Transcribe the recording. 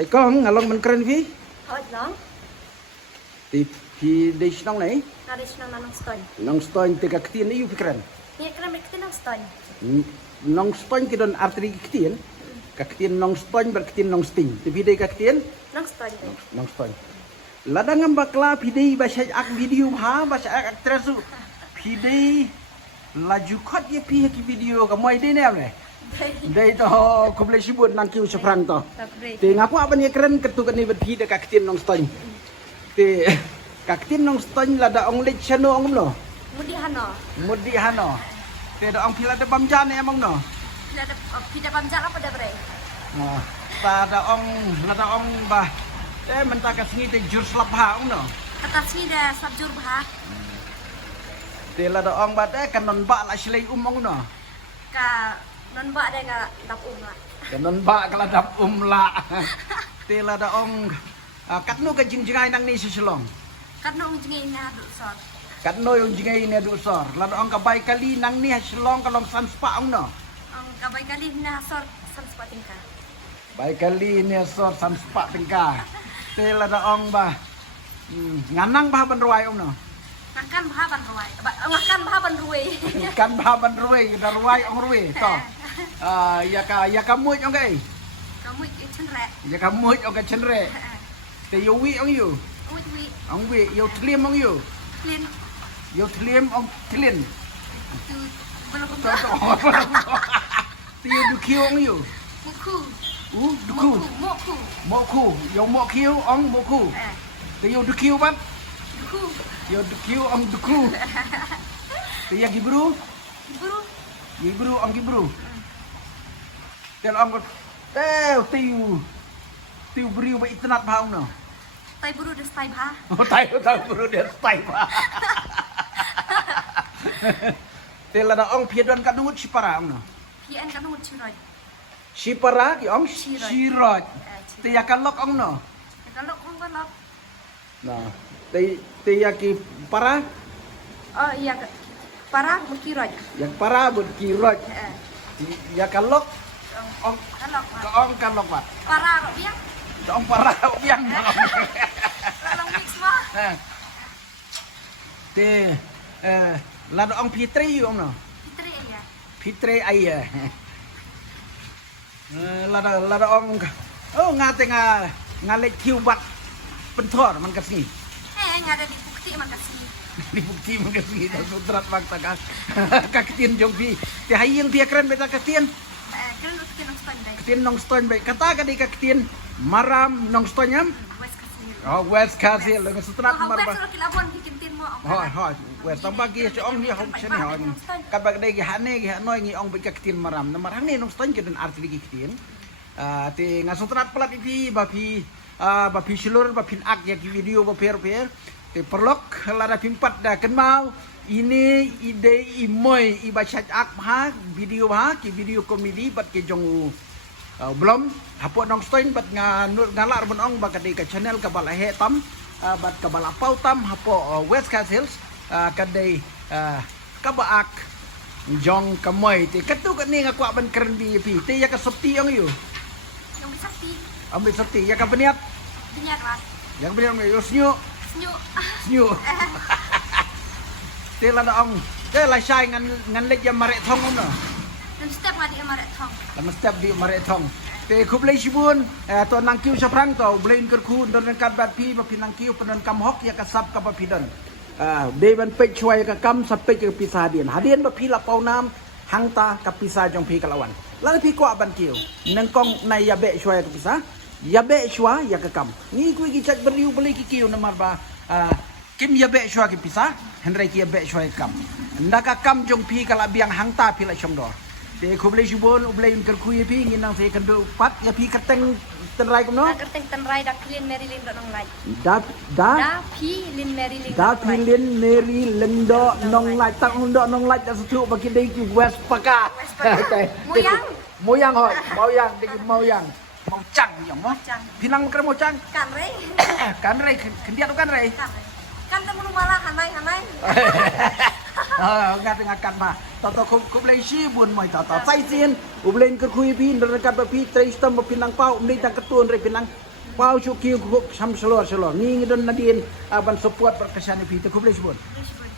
Ai con ngalong man keren vi. Thôi lắm. Thì đi nong này. Nó đi nó nong stoi. Nong stoin te ka ktien ni pikiran. Ni kena mereka nong stoi. Nong stoin ki don arteri ktien. Ka ktien nong stoin ber ktien nong sting. Te vi ka ktien Nong stoi. nong stoin. Ladang bakla pidei bahasa ak video ha bahasa ak aktresu. Pidei laju khot ye pi ki video ka moi dei nem ne. Dei to komplek sibut nang kiu seprang to. Te ngaku apa ni keren ketukan ni berpi de ka ktien nong stoin. Te kaktin nong stoin lada ong lech chano ong no. Mudi hano. Te da ong pila de bamjan emong no. Pida pamjak apa dah bre? Ta da ong lada ong bah. Mentah ka singi te jur slap ha ong no. Kata sini dah sabjur bah. Te lada ong ba te kanon ba la slei ong no. Ka non ba ada ka dap lah. Kanon ba kala dap la. Te lada ong katno ka jingjingai nang ni siselong. Kat nong jengi na duk sor. Katno yung jingai ni du sor. Lada ong kabay kali nang ni siselong kalong sanspa ong no. Ang kabay kali na sor sam spating ka. Bay kali ni sor sanspa tingka. Te lada ong ba nganang bah ban ruai ong no. Ngakan bahaban ruai. Ngakan bahaban ruai. Kan bah ban ruai da ruai ong ruai to. Ya ka muj ong kai. Kamu chen re. Ya ka muj ong ka chenre. Te yo wi ong you. Wi Ong wi yo tlim ong you. clean Yo tlim ong tlin. tu belum To to. Te yo du kiu ong you. muku. Duku. Moku. Moku. Yo mo kiu ong moku. Te yo du kiu ban. Duku. Yo du kiu ong duku. Te ya gibru. Guru. Gibru ong gibru. Te ong tiu beriu ba itnat ba ong no. Tai buru dah stai bah. Oh, tayo bro dia stay pa. Tela da ong piedon ka nungut sipara ong no. Pian kan ngut chiroi. Sipara ki ong Siroj. siroj. Te ya kalok ong no. Kalau kong balap. Nah, te ya ki para Oh iya. Para mukiroj. yang para bud kiroj. Ya kalok ong Kalau ka ong kalok ba. para rupiah. Ong para yang. Kalau mix mah. Te la da ong pitre yu ong no. Fitri ya. Pitre aya. La da ong oh ngate ngalek kiubat pentor man kasih. Nggak ada di bukti makasih. Di bukti man kasih da sutrat wakta ka. Kaktin jong pi. Te hayeng pi keren beta kaktin. Keren lu kita nong standby. Kaktin nong stone bay. Kata ka di kaktin maram nong stone yam. West kasih. Oh west kasih lang sutrat Oh, marba. West kalau kilabon bikin tin mo. Hoy west tamba ki si ong ni hom sene hoy. Kabag dai gi hane gi hanoy ngi ong bay kaktin maram. Na marang ni nong stone kedun arti di kaktin. Te ngasutrat pelat ipi bapi silur bapin ak ya ki video baper te perlok lada pimpat da kenmau ini ide imoy ibachat ak ha video ha ki video komedi bat ke jong belum hapo nong stoin bat ngalar bon ong bakade ka channel ka bala he tam bat ka bala pau tam hapo West Castles kadai ka ba ak jong kamoy te katu ka ni ngakwa ban keren bi pi te ya ka sopti ong yu Yang bisa sih. ambil sopti ya ka beniat Dinyak lah. yang beniat yo snyu Senyuk. Snyu. Te la da ong. Te la sai ngan lek ya mare thong no. Dan setiap hari emaret thong. La step di mare thong. Te khublei sibun to nang kiu saprang to blain ker khu don kat bat pi pa pinang kiu penon kam hok ya ka sap ka pa pidon. De ban pe chwai ka kam sap pe ke pisa dien. Hadien ba pi la pau nam hang ta ka pisa jong pi kalawan. La pi ko ban kiu. Nang kong nai ya be chwai ka pisa. Ya be shwa ya ka kam. Ni ku gi chat beriu beli ki kiu na marba. Kim ya be shwa ki pisa. Henry ki ya be shwa kam. Ndaka kam jong pi kala biang hang ta pi la chong do. Te khublei sibun ublei ker khu ye pi nginang se kan du pat ya pi kateng tenrai kum no. Kerteng tenrai dak clean Marilyn dok nong lai. Da Pi Lin Marilyn. da pilin Mary lendo nong lai tak ndo nong lai da setu bagi dei ki West Paka. Moyang. Moyang hoi, moyang dei moyang. Mau chang yang mo. Chang. Pinang ker mo chang. Kan rei. Kan rei kendia tu kan rei. Kan temu malah hanai. Ngakan ma. Toto kup lai si bun moi toto. Sai sien ublen ker kui pi ndekat ba pi trai stam ba pinang pau umdei tang ketun rei pinang pau chu ki sam selor selor ni ngidon nadin aban support perkesan pi te kuble sebut